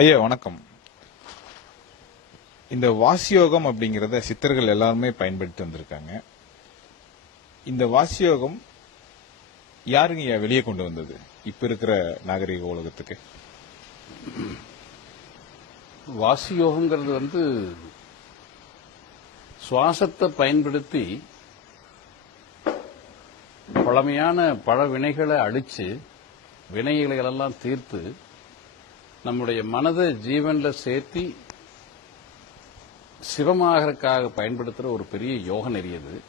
ஐயா வணக்கம். இந்த வாசியோகம் அப்படிங்கிறத சித்தர்கள் எல்லாருமே பயன்படுத்தி வந்திருக்காங்க. இந்த வாசியோகம் யாருங்க ஐயா வெளியே கொண்டு வந்தது? இப்ப இருக்கிற நாகரிக உலகத்துக்கு. வாசியோகங்கிறது வந்து சுவாசத்தை பயன்படுத்தி பழமையான பழ வினைகளை அழிச்சு வினைகளை எல்லாம் தீர்த்து நம்முடைய மனதை ஜீவன்ல சேர்த்தி சிவமாகறதுக்காக பயன்படுத்துகிற ஒரு பெரிய யோக நெறி அது.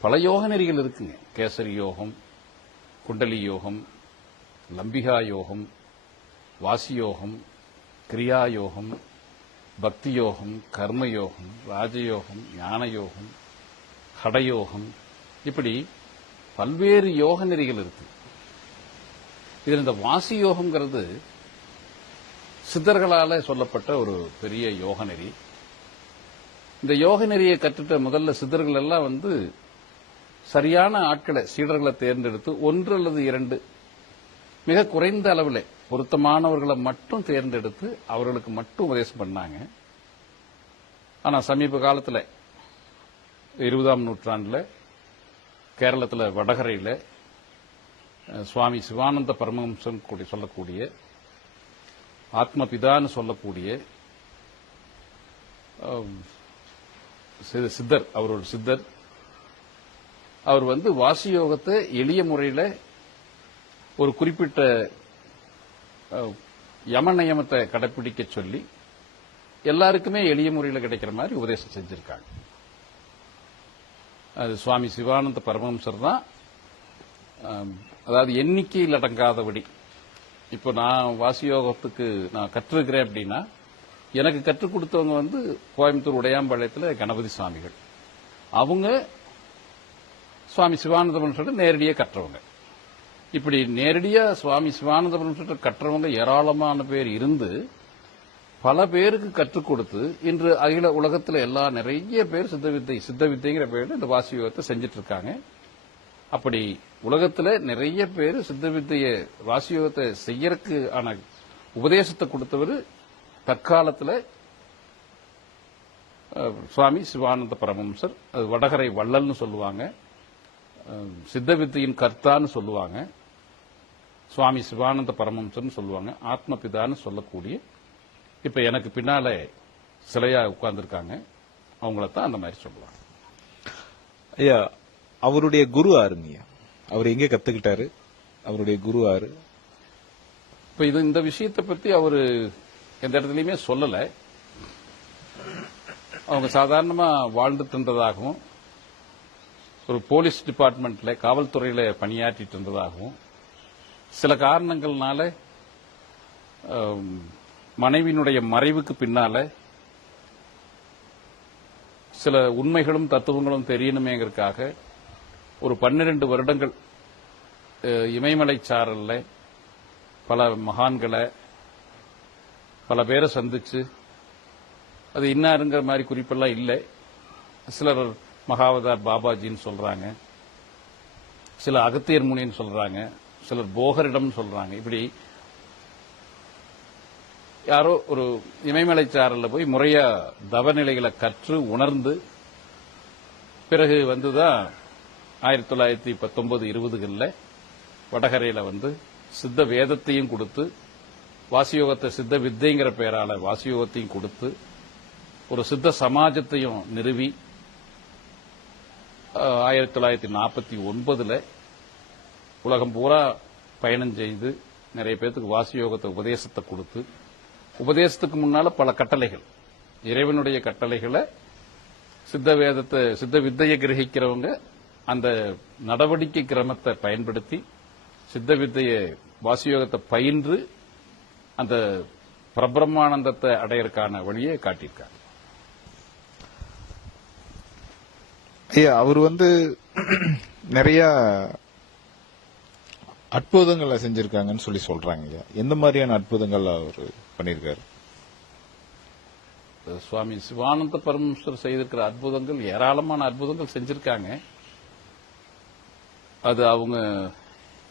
பல யோக நெறிகள் இருக்குங்க. கேசரி யோகம் குண்டலி யோகம் லம்பிகா யோகம் வாசியோகம் கிரியா யோகம் பக்தி யோகம் கர்ம யோகம் ராஜயோகம் ஞான யோகம் ஹடயோகம் இப்படி பல்வேறு யோக நெறிகள் இருக்கு. இதில் இந்த வாசி யோகம்ங்கிறது சித்தர்களால சொல்லப்பட்ட ஒரு பெரிய யோக நெறி. இந்த யோக நெறியை கற்றுட்ட முதல்ல சித்தர்கள் எல்லாம் வந்து சரியான ஆட்களை சீடர்களை தேர்ந்தெடுத்து ஒன்று அல்லது இரண்டு மிக குறைந்த அளவில் பொருத்தமானவர்களை மட்டும் தேர்ந்தெடுத்து அவர்களுக்கு மட்டும் உபதேசம் பண்ணாங்க. ஆனால் சமீப காலத்தில் இருபதாம் நூற்றாண்டில் கேரளத்தில் வடகரையில் சுவாமி சிவானந்த பரமஹம்சன் கூடி சொல்லக்கூடிய ஆத்மபிதான்னு சொல்லக்கூடிய சித்தர் அவரோட சித்தர். அவர் வந்து வாசி யோகத்தை எளிய முறையில் ஒரு குறிப்பிட்ட யம நியமத்தை கடைபிடிக்க சொல்லி எல்லாருக்குமே எளிய முறையில் கிடைக்கிற மாதிரி உபதேசம் செஞ்சிருக்காங்க. அது சுவாமி சிவானந்த பரமஹம்சர் தான். அதாவது எண்ணிக்கையில் அடங்காதபடி இப்போ நான் வாசியோகத்துக்கு நான் கற்றிருக்கிறேன் அப்படின்னா எனக்கு கற்றுக் கொடுத்தவங்க வந்து கோயம்புத்தூர் உடையாம்பாளையத்தில் கணபதி சுவாமிகள். அவங்க சுவாமி சிவானந்தபுரம் சொல்லிட்டு நேரடியாக கற்றவங்க. இப்படி நேரடியாக சுவாமி சிவானந்தபுரம் சொல்லிட்டு கற்றவங்க ஏராளமான பேர் இருந்து பல பேருக்கு கற்றுக் கொடுத்து இன்று அகில உலகத்தில் எல்லா நிறைய பேர் சித்த வித்தை சித்த வித்தைங்கிற பேர்ல இந்த வாசி யோகத்தை இருக்காங்க. அப்படி உலகத்துல நிறைய பேர் சித்த வித்தைய ராசியோகத்தை செய்யறதுக்கு ஆன உபதேசத்தை கொடுத்தவர் தற்காலத்துல சுவாமி சிவானந்த பரமஹம்சர். அது வடகரை வள்ளல்னு சொல்லுவாங்க. சித்த வித்தையின் கர்த்தான்னு சொல்லுவாங்க. சுவாமி சிவானந்த பரமம்சர்னு சொல்லுவாங்க. ஆத்மபிதான்னு சொல்லக்கூடிய இப்ப எனக்கு பின்னால சிலையா உட்கார்ந்துருக்காங்க. அவங்கள தான் அந்த மாதிரி சொல்லுவாங்க. ஐயா அவருடைய குரு ஆருங்கய்யா அவர் எங்க கத்துக்கிட்டாரு? அவருடைய குரு ஆறு. இப்ப இது இந்த விஷயத்தை பத்தி அவரு எந்த இடத்துலயுமே சொல்லல. அவங்க சாதாரணமா வாழ்ந்துட்டு இருந்ததாகவும் ஒரு போலீஸ் டிபார்ட்மெண்ட்ல காவல்துறையில பணியாற்றிட்டு இருந்ததாகவும் சில காரணங்கள்னால மனைவியினுடைய மறைவுக்கு பின்னால சில உண்மைகளும் தத்துவங்களும் தெரியணுமேங்கிறதுக்காக ஒரு பன்னிரண்டு வருடங்கள் இமயமலை சாரல்ல பல மகான்களை பல பேரை சந்திச்சு அது இன்னாருங்கிற மாதிரி குறிப்பெல்லாம் இல்லை. சிலர் மகாவதார் பாபாஜின்னு சொல்றாங்க. சில அகத்தியர் முனின்னு சொல்றாங்க. சிலர் போகரிடம் சொல்றாங்க. இப்படி யாரோ ஒரு இமயமலை சாரல்ல போய் முறையா தவநிலைகளை கற்று உணர்ந்து பிறகு வந்துதான் ஆயிரத்தி தொள்ளாயிரத்தி பத்தொன்பது இருபதுகளில் வடகரையில் வந்து சித்த வேதத்தையும் கொடுத்து வாசியோகத்தை சித்த வித்தைங்கிற பெயரால் வாசியோகத்தையும் கொடுத்து ஒரு சித்த சமாஜத்தையும் நிறுவி ஆயிரத்தி தொள்ளாயிரத்தி நாற்பத்தி ஒன்பதில் உலகம் பூரா பயணம் செய்து நிறைய பேர்த்துக்கு வாசியோகத்தை உபதேசத்தை கொடுத்து உபதேசத்துக்கு முன்னால் பல கட்டளைகள். இறைவனுடைய கட்டளைகளை சித்த வேதத்தை சித்த வித்தையை கிரகிக்கிறவங்க அந்த நடவடிக்கை கிரமத்தை பயன்படுத்தி சித்த வித்தையை வாசியோகத்தை பயின்று அந்த பிரபிரம்மானந்தத்தை அடையறதுக்கான வழியை காட்டியிருக்காங்க ஐயா அவர் வந்து நிறைய அற்புதங்களை செஞ்சிருக்காங்கன்னு சொல்லி சொல்றாங்க ஐயா. எந்த மாதிரியான அற்புதங்கள் அவர் பண்ணியிருக்காரு? சுவாமி சிவானந்த பரமேஸ்வர் செய்திருக்கிற அற்புதங்கள் ஏராளமான அற்புதங்கள் செஞ்சிருக்காங்க. அது அவங்க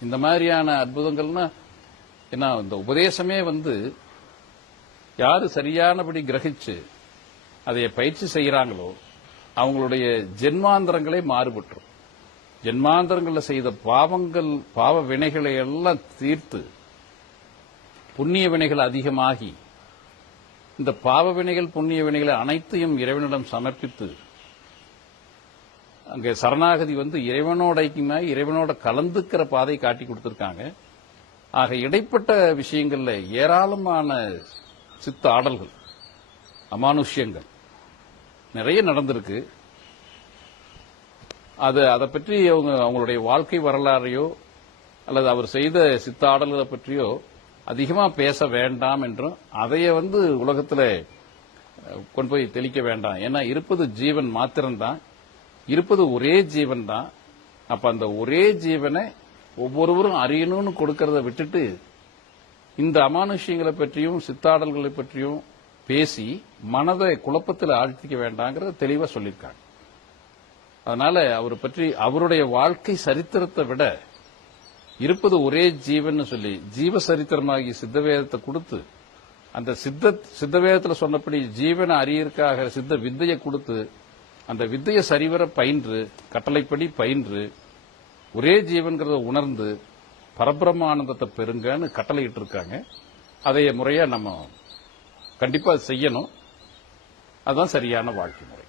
இந்த மாதிரியான அற்புதங்கள்னா ஏன்னா இந்த உபதேசமே வந்து யாரு சரியானபடி கிரகிச்சு அதை பயிற்சி செய்கிறாங்களோ அவங்களுடைய ஜென்மாந்தரங்களே மாறுபட்டுரும். ஜென்மாந்தரங்களில் செய்த பாவங்கள் பாவ வினைகளை எல்லாம் தீர்த்து புண்ணிய வினைகள் அதிகமாகி இந்த பாவ வினைகள் புண்ணிய வினைகளை அனைத்தையும் இறைவனிடம் சமர்ப்பித்து அங்கே சரணாகதி வந்து இறைவனோட ஐக்கியமாய் இறைவனோட கலந்துக்கிற பாதை காட்டி கொடுத்திருக்காங்க. ஆக இடைப்பட்ட விஷயங்கள்ல ஏராளமான சித்த ஆடல்கள் அமானுஷ்யங்கள் நிறைய நடந்திருக்கு. அது அதை பற்றி அவங்க அவங்களுடைய வாழ்க்கை வரலாறையோ அல்லது அவர் செய்த சித்த ஆடல்களை பற்றியோ அதிகமா பேச வேண்டாம் என்றும் அதைய வந்து உலகத்தில் கொண்டு போய் தெளிக்க வேண்டாம். ஏன்னா இருப்பது ஜீவன் மாத்திரம்தான். இருப்பது ஒரே ஜீவன் தான் அப்ப அந்த ஒரே ஜீவனை ஒவ்வொருவரும் அறியணும்னு கொடுக்கறத விட்டுட்டு இந்த அமானுஷ்யங்களை பற்றியும் சித்தாடல்களை பற்றியும் பேசி மனதை குழப்பத்தில் ஆழ்த்திக்க வேண்டாங்கிறத தெளிவா சொல்லியிருக்காங்க. அதனால அவர் பற்றி அவருடைய வாழ்க்கை சரித்திரத்தை விட இருப்பது ஒரே ஜீவன் சொல்லி ஜீவ சரித்திரமாகி சித்தவேதத்தை கொடுத்து அந்த சித்த சித்தவேதத்தில் சொன்னபடி ஜீவனை அறியறதுக்காக சித்த வித்தையை கொடுத்து அந்த வித்தையை சரிவர பயின்று கட்டளைப்படி பயின்று ஒரே ஜீவன்கிறத உணர்ந்து பரபிரமானந்தத்தை பெறுங்கன்னு கட்டளையிட்டு இருக்காங்க அதை முறையா நம்ம கண்டிப்பா செய்யணும். அதுதான் சரியான வாழ்க்கை முறை.